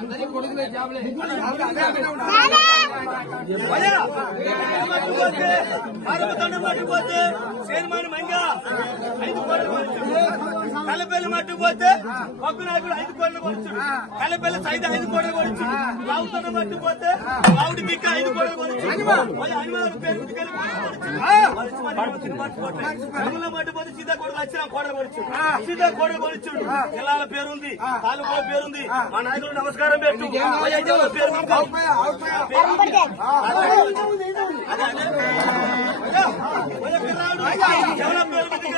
అందరి కొడుకులే జాబులే భయ్యా, మట్టుపోతే, అరవతొండ మట్టుపోతే, సేనుమాని మంగ, ఐదు కోట్లు కొనుక్కుండు. కలపల్లి మట్టుపోతే ఒక్క నాయకుడు ఐదు కోట్లు కొనుక్కుండు. కలపల్లి సైడ్ ఐదు కోట్లు కొనుక్కుండు. రావుతొండ మట్టుపోతే రావుడి బిక్క ఐదు కోట్లు కొనుక్కుండు. భయ్యా, హనుమాన్ పేరు మీద కలిపి కొనుక్కుండు. సీతా వచ్చిన కోడలు కొనుక్కుండు. సీతా కోడలు కొనుక్కుండు. జిల్లాల పేరుంది తాలూకా పేరుంది మా నాయకుడు నమస్కారం పెట్టు పేరు ఉంది.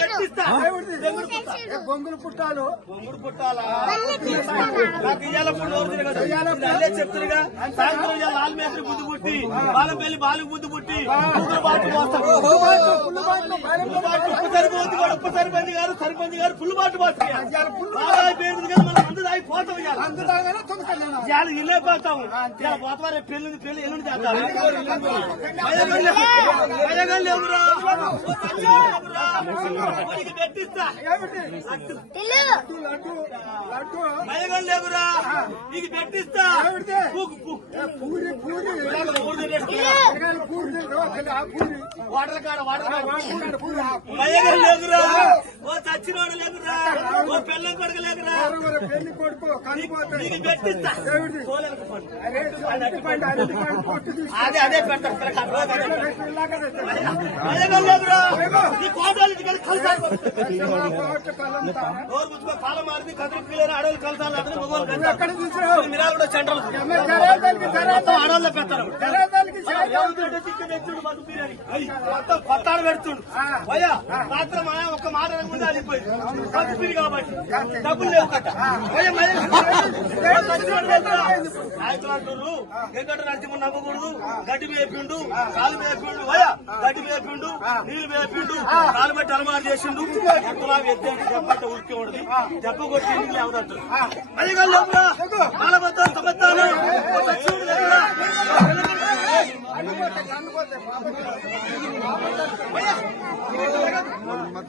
పెట్టిస్తా దెంగుడు పుట్ట. బొంగులు పుట్టాలు బొంగుడు పుట్టాలా నాకు ఇయ్యాల ఎవరు సాయంత్రం లాల్ మేస్త్రి బుద్ధి పుట్టి బాలం పెళ్ళి బాలకు బుద్ధి పుట్టి ముగ్గురు బాట్లు, ఉప్పు సరిపోతుంది కూడా ఉప్పు సరిపోయింది గారు సరిపోయింది గారు ఫుల్ బాటు కదా మనం అందరూ అందుదాగానే తునకన్నాను ఇవాళ ఇల్లే పోతాము. ఇవాళ పోతాం రేపు పెళ్ళి ఉంది, పెళ్ళి ఎల్లుండి చేద్దాం. భయగా లేవురా వాడికి పెట్టిస్తా ఏమిటి లడ్డు లడ్డు లడ్డు భయగా లేవురా నీకు పెట్టిస్తా పూరి పూరి పూరి వాటర్ కాడ వాటర్ కాడ పూరి పూరి ఆ పూరి. చచ్చినోడు లేకురా ఓ పిల్లం కొడుకు లేకురా పెళ్ళి కొడుకు నీకు పెట్టిస్తా అదే అదే పెడతా ఇక్కడ కర్రలో అదే పెడతా. ఇలాగే తెచ్చారు. భయగా లేవురా నీ కోటాలు ఇంటికి కలిసారు కోట్ల కలంతా. నోరు ముచ్చుకో కాలం మారింది కదురు పిల్లలు అడవులు కలిసాలు అంటే మొగోలు సెంట్రల్ పెడతారు కొత్తాడు పెడుతుండు భయ్యా మాత్రం ఆయన ఒక్క మాట ముందు అడిగిపోయింది కాబట్టి డబ్బులు లేవు కట్ట. భయ్యా, మళ్ళీ నాయకులు అంటున్నారు వెంకట నరసింహ నమ్మకూడదు. గడ్డి వేపిండు కాలు వేపిండు భయ్యా గడ్డి వేపిండు నీళ్ళు వేపిండు కాలు బట్టి అలవాటు చేసిండు. ఎంతలా ఎత్తే దెబ్బట్ట ఉరికి ఉండదు. దెబ్బ కొట్టి ఇంటికి లేవదంటారు మళ్ళీ లోపల.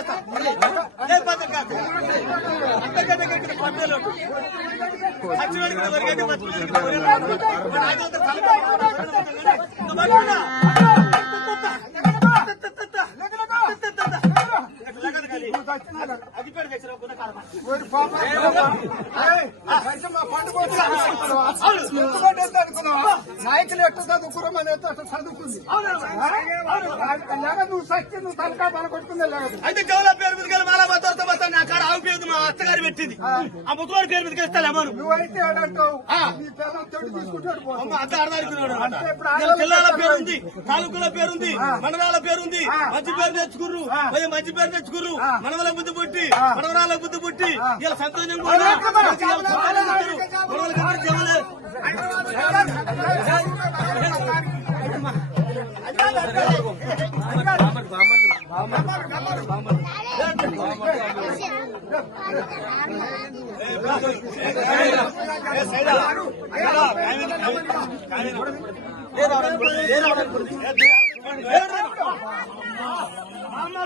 పట్టు నేను పత్రిక. అచ్చివాడికి ఇంత వరకైతే పచ్చివాడికి నాయకులు ఎట్టు చదువుకురమని ఎత్తు అట్లా చదువుకుంది లేక నువ్వు సచ్చి నువ్వు తలకాయ పని కొట్టుకుందే లేదు అయితే పేరు మాలా పెట్టింది. ఆ ముసలోడి పేరు నువ్వైతే ఏడంటావు? నీ పిల్లలు పేరుంది. తాలూకుల పేరుంది. మండలాల పేరుంది. మంచి పేరు తెచ్చుకుర్రు. మరి మంచి పేరు తెచ్చుకుర్రు. మనవల బుద్ధి పుట్టి మనవరాల బుద్ధి పుట్టి ఇలా సంతోషం కూడా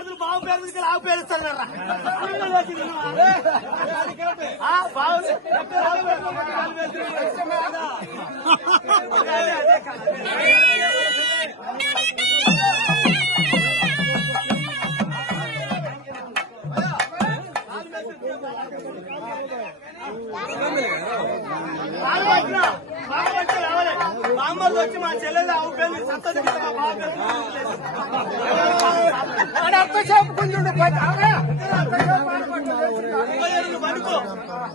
ఇద్దరు బావు పేరు మీద ఆవు పేరు ఇస్తారు కదా బామ్మర్ది వచ్చి మా చెల్లెలు ఆవు పేరు మా కొంచెం పడుకో.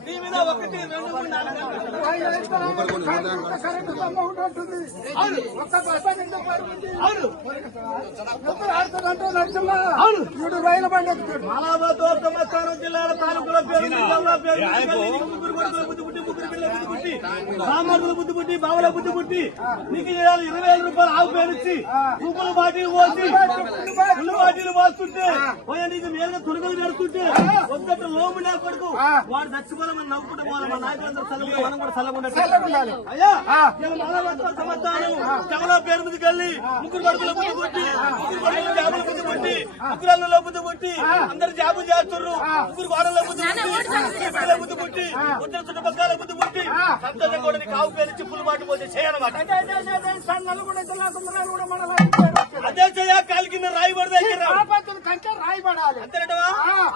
నీ మీద ఒకటి రెండు మూడు రైలు బండి సమాచారం జిల్లాల తాలూకుల పేరు జిల్లా పేరు నీకు ముగ్గురు కొడుకుల బుద్ధి పుట్టి ముగ్గురు పిల్లల బుద్ధి పుట్టి బుద్ధి పుట్టి బావుల బుద్ధి పుట్టి. నీకు ఇరవై వేల రూపాయలు ఆవు పేరు ఇచ్చి రూపాయల బాటిల్ పోసి ఫుల్ బాటిల్ పోస్తుంటే పోయా నీకు మేలుగా తొలగలు పెడుతుంటే వద్దట లోము నా కొడుకు వాడు చచ్చిపోదామని నవ్వుకుంటూ పోదాం మా నాయకులందరూ చల్లగా మనం కూడా చల్లకుండా. అయ్యా మానవత్వ సంవత్సరం చాలా పేరు మీదకి వెళ్ళి ముగ్గురు కొడుకుల పుట్టి ముగ్గురు కొడుకుల జాబుల బుద్ధి పుట్టి అందరు జాబులు చేస్తున్నారు ముగ్గురు గోడల బుద్ధి పుట్టి బుద్ధి పుట్టి ఉత్తర చుట్టుపక్కల బుద్ధి పుట్టి సంతోషం కూడా నీకు ఆవు పేరు ఇచ్చి పుల్లు బాటు పోతే చేయనమాట. అదే, చేయ కాలి కింద రాయి పడదే ఆపత్తులు కంటే రాయబడాలి అంతేనటవా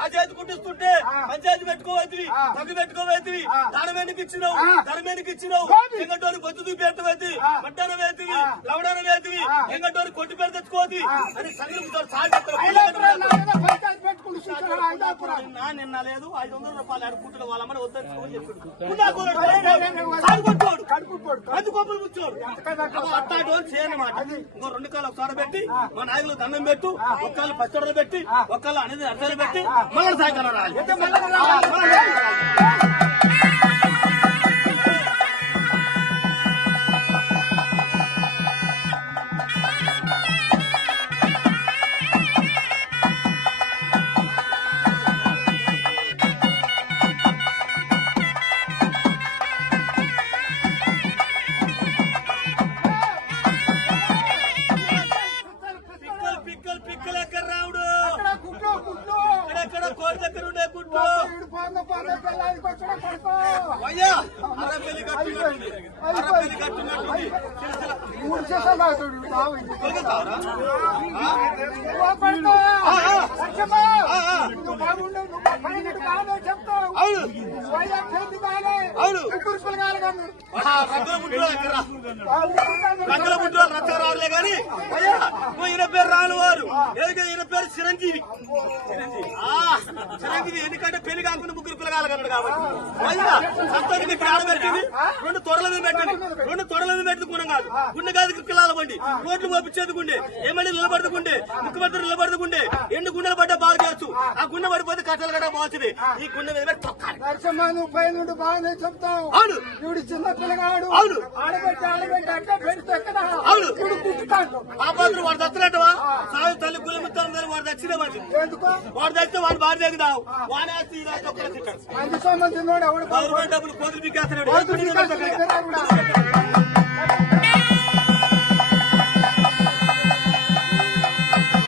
ఆ చేతి కుట్టిస్తుంటే పంచాయతీ పెట్టుకోవద్దు తగ్గు పెట్టుకోవద్దు. దానమేనికి ఇచ్చినావు ధనమేనికి ఇచ్చినావు. ఎంగటోని బొత్తు చూపెట్టవద్దు మడ్డాన వేతివి లవడాన వేతివి ఎంగటోని కొట్టి పేరు తెచ్చుకోవద్దు అని సంగీతం నా నిన్న లేదు ఐదు వందల రూపాయలు వద్దని చెప్పాడు కూర్చోడు అట్టాడు చేయనమాట ఇంకో రెండు కాళ్ళు ఒకసారి పెట్టి మా నాయకులు దండం పెట్టు ఒక్కళ్ళు పచ్చడలు పెట్టి ఒక్కళ్ళు అనేది అర్థాలు పెట్టి మళ్ళీ సాయంకాలం రావాలి. అయిపోయింది కొడుకు. లక్ష్మమ్మ. నువ్వు బాగుండవు, నువ్వు అవును గాని అయ్యా ఓ ఈయన పేరు రాను వారు ఈయన పేరు చిరంజీవి చిరంజీవి ఎందుకంటే పెళ్ళి కాకుండా ముగ్గురు పిల్లగాలు కన్నాడు కాబట్టి అయ్యా సంతోషికి ఇక్కడ ఆడబెట్టింది రెండు తొడల మీద పెట్టండి. రెండు తొడల మీద కాదు గుండె కాదు పిల్లలు బండి రోడ్లు పంపించేది గుండె. ఏమని నిలబడుకుండే ముఖ్యమంత్రి నిలబడుకుండే ఎండు గుండెలు పడ్డా బాగా చేయొచ్చు ఆ గుండె పడిపోతే కట్టలు కట్ట బాగుంది ఈ గుండె మీద తొక్కాలి. నువ్వు పైనుండి బాగానే చెప్తావు. అవును. వీడు చిన్న పిల్లగాడు. అవును. ఆడబెట్టి ఆడబెట్టి అంటే పెడితే అవును. కుట్టుతాడు ఆ పాత్ర వాడు దత్తనట్టవా సాగు తల్లి కులమిత్తాం వాడు దక్షిణ వాడు వాడు దగ్గదావు వాడే నోడు గవర్నమెంట్ డబ్బులు కోతులు పీకేస్తున్నాడు.